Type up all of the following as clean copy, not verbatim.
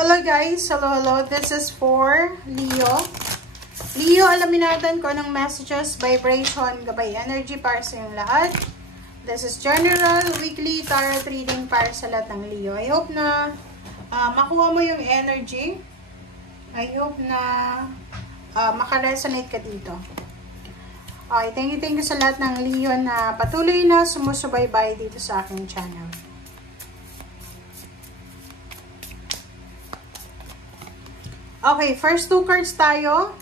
Hello guys, hello. This is for Leo. Leo, alamin natin kung anong messages, vibration, gabay energy para sa inyong lahat. This is general, weekly tarot reading para sa lahat ng Leo. I hope na makuha mo yung energy. I hope na makaresonate ka dito. Okay, thank you sa lahat ng Leo na patuloy na sumusubaybay dito sa aking channel. Okay, first two cards tayo.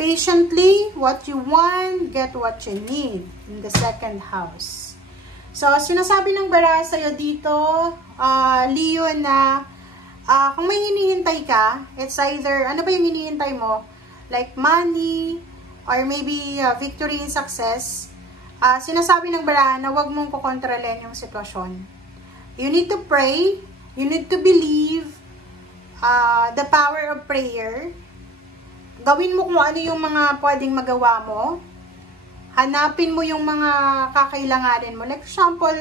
Patiently, what you want, get what you need in the second house. So, sinasabi ng baraha sa'yo dito, Leo, na kung may hinihintay ka, it's either, ano ba yung hinihintay mo? Like money, or maybe victory and success. Sinasabi ng baraha na huwag mong kukontrolin yung sitwasyon. You need to pray, you need to believe, the power of prayer. Gawin mo kung ano yung mga pwedeng magawa mo. Hanapin mo yung mga kakailanganin mo. Like for example,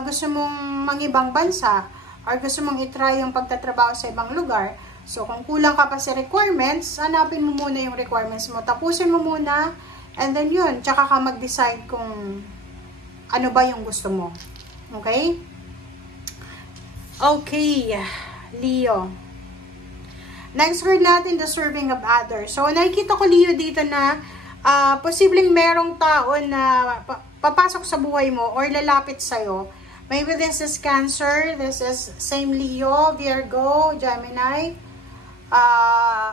gusto mong mangibang bansa or gusto mong itry yung pagtatrabaho sa ibang lugar. So, kung kulang ka pa sa requirements, hanapin mo muna yung requirements mo. Tapusin mo muna and then yun, tsaka ka mag-decide kung ano ba yung gusto mo. Okay? Okay, Leo. Next word natin, the serving of others. So, nakikita ko, Leo, dito na posibleng merong tao na papasok sa buhay mo or lalapit sa'yo. Maybe this is Cancer, this is same Leo, Virgo, Gemini,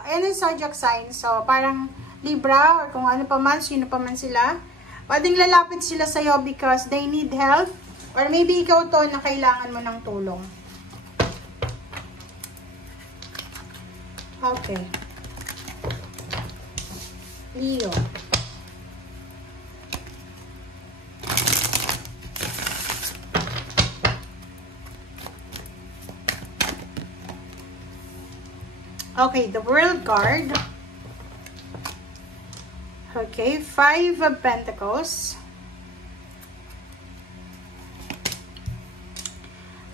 and then zodiac sign. So, parang Libra or kung ano pa man, sino pa man sila. Pwedeng lalapit sila sa'yo because they need help or maybe ikaw to na kailangan mo ng tulong. Okay. Leo. Okay, the World card. Okay, 5 of Pentacles.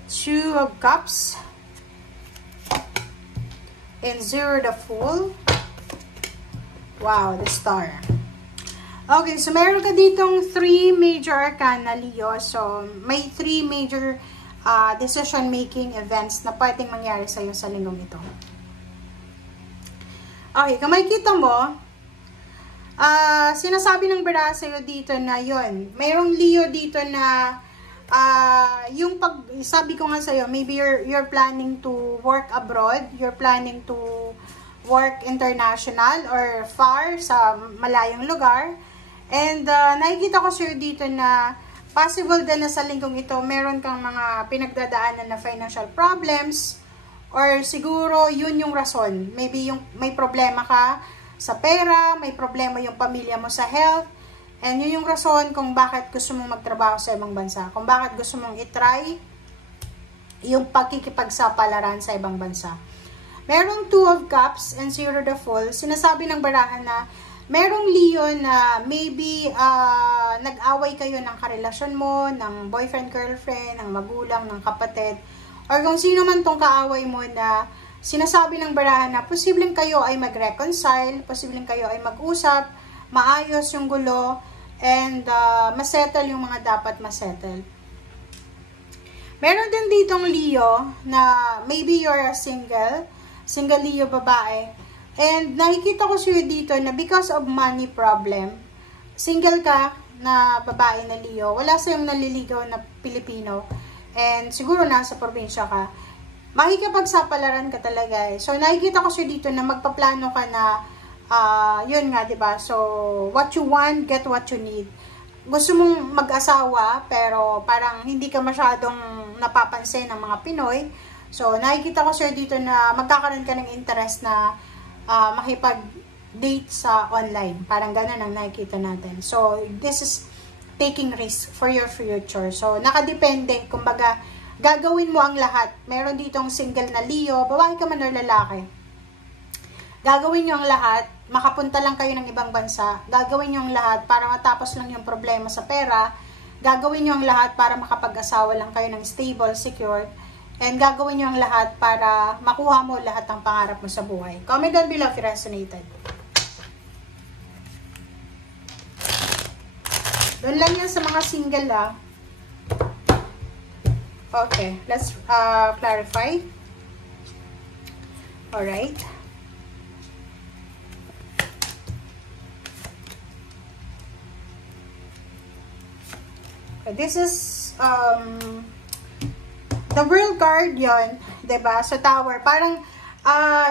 2 of Cups. And 0 the Fool. Wow, the Star. Okay, so meron ka ditong 3 major arcana, Leo. So, may 3 major decision-making events na pwedeng mangyari sa'yo sa linggong ito. Okay, kung makikita mo, sinasabi ng baraha sa'yo dito na yun. Mayroong Leo dito na yung sabi ko nga sa'yo, maybe you're planning to work abroad, you're planning to work international or far sa malayong lugar. And nakikita ko sa'yo dito na possible din na sa linggong ito, meron kang mga pinagdadaanan na financial problems or siguro yun yung rason. Maybe yung may problema ka sa pera, may problema yung pamilya mo sa health. And yun yung rason kung bakit gusto mong magtrabaho sa ibang bansa. Kung bakit gusto mong itry yung pagkikipagsapalaran sa ibang bansa. Merong 2 of Cups and 0 the Fool. Sinasabi ng baraha na merong Leo na maybe nag-away kayo ng karelasyon mo, ng boyfriend, girlfriend, ng magulang, ng kapatid. Or kung sino man tong kaaway mo na sinasabi ng baraha na posibleng kayo ay mag-reconcile, posibleng kayo ay mag-usap, maayos yung gulo, and masettle yung mga dapat masettle. Meron din ditong Leo na maybe you're a single Leo babae, and nakikita ko siya dito na because of money problem, single ka na babae na Leo, wala sa'yong naliligaw na Pilipino, and siguro nasa probinsya ka, makikipagsapalaran ka talaga eh. So nakikita ko siya dito na magpaplano ka na yun nga, diba? So, what you want, get what you need. Gusto mong mag-asawa, pero parang hindi ka masyadong napapansin ng mga Pinoy. So, nakikita ko sir dito na magkakaroon ka ng interest na makipag-date sa online. Parang ganun ang nakikita natin. So, this is taking risk for your future. So, nakadepende. Kumbaga, gagawin mo ang lahat. Meron ditong single na Leo, babae ka man o lalaki. Gagawin nyo ang lahat, makapunta lang kayo ng ibang bansa, gagawin nyo ang lahat para matapos lang yung problema sa pera, gagawin nyo ang lahat para makapag-asawa lang kayo ng stable, secure, And gagawin nyo ang lahat para makuha mo lahat ng pangarap mo sa buhay. Comment down below if you resonated. Doon lang yan sa mga single Okay, let's clarify. Alright. Okay, this is the World card yon, 'di ba? Sa Tower, parang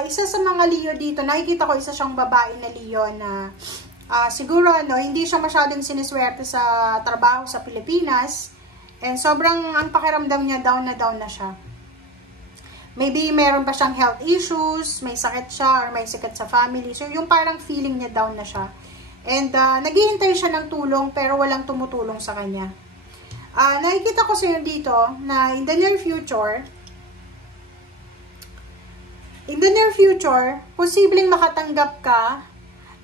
isa sa mga Leo dito, nakikita ko isa siyang babae na Leo na siguro hindi siya masyadong siniswerte sa trabaho sa Pilipinas, and sobrang ang pakiramdam niya down na siya. Maybe meron pa siyang health issues, may sakit siya or may sakit sa family. So yung parang feeling niya down na siya. And naghihintay siya ng tulong pero walang tumutulong sa kanya. Nakikita ko sa inyo dito na in the near future, posibleng makatanggap ka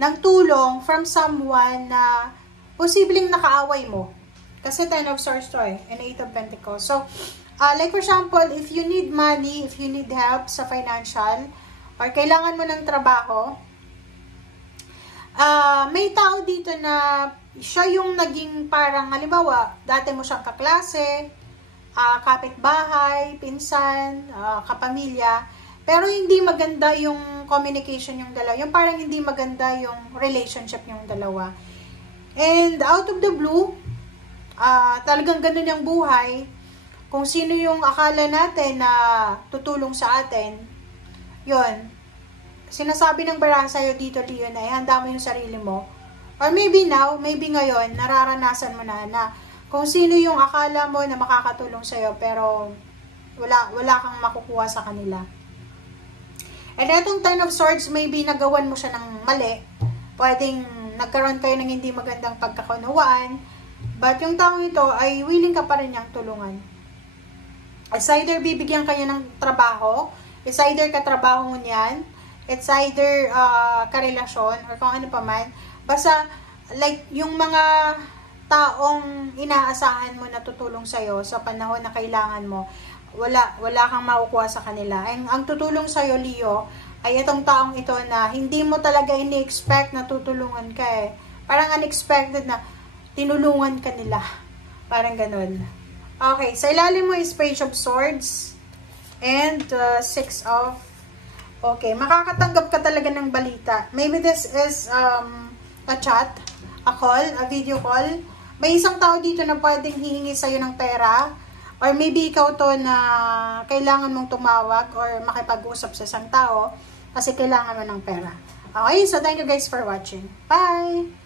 ng tulong from someone na posibleng nakaaway mo. Kasi 10 of Swords to and 8 of Pentacles. So, like for example, if you need money, if you need help sa financial, or kailangan mo ng trabaho, may tao dito na siya yung naging parang, halimbawa, dati mo siyang kaklase, kapitbahay, pinsan, kapamilya, pero hindi maganda yung communication yung dalawa. Yung parang hindi maganda yung relationship yung dalawa. And out of the blue, talagang ganun yung buhay. Kung sino yung akala natin na tutulong sa atin, yun. Sinasabi ng bara sa'yo dito, Leo, na ihanda mo yung sarili mo. Or maybe now, maybe ngayon, nararanasan mo na kung sino yung akala mo na makakatulong sa'yo, pero wala kang makukuha sa kanila. And etong 10 of Swords, maybe nagawan mo siya ng mali. Pwedeng nagkaroon kayo ng hindi magandang pagkakunawaan. But yung taong ito ay willing ka pa rin niyang tulungan. It's either bibigyan kayo ng trabaho, it's either katrabaho mo niyan, it's either karelasyon, or kung ano pa man. Basta, like, yung mga taong inaasahan mo na tutulong sa'yo sa panahon na kailangan mo, wala kang makukuha sa kanila. Ang tutulong sa'yo, Leo, ay itong taong ito na hindi mo talaga ini-expect na tutulungan ka eh. Parang unexpected na tinulungan ka nila. Parang ganun. Okay, sa ilalim mo is Page of Swords and 6 of... Okay, makakatanggap ka talaga ng balita. Maybe this is a chat, a call, a video call. May isang tao dito na pwedeng hihingi sa'yo ng pera, or maybe ikaw to na kailangan mong tumawag or makipag-usap sa isang tao kasi kailangan mo ng pera. Okay, so thank you guys for watching. Bye!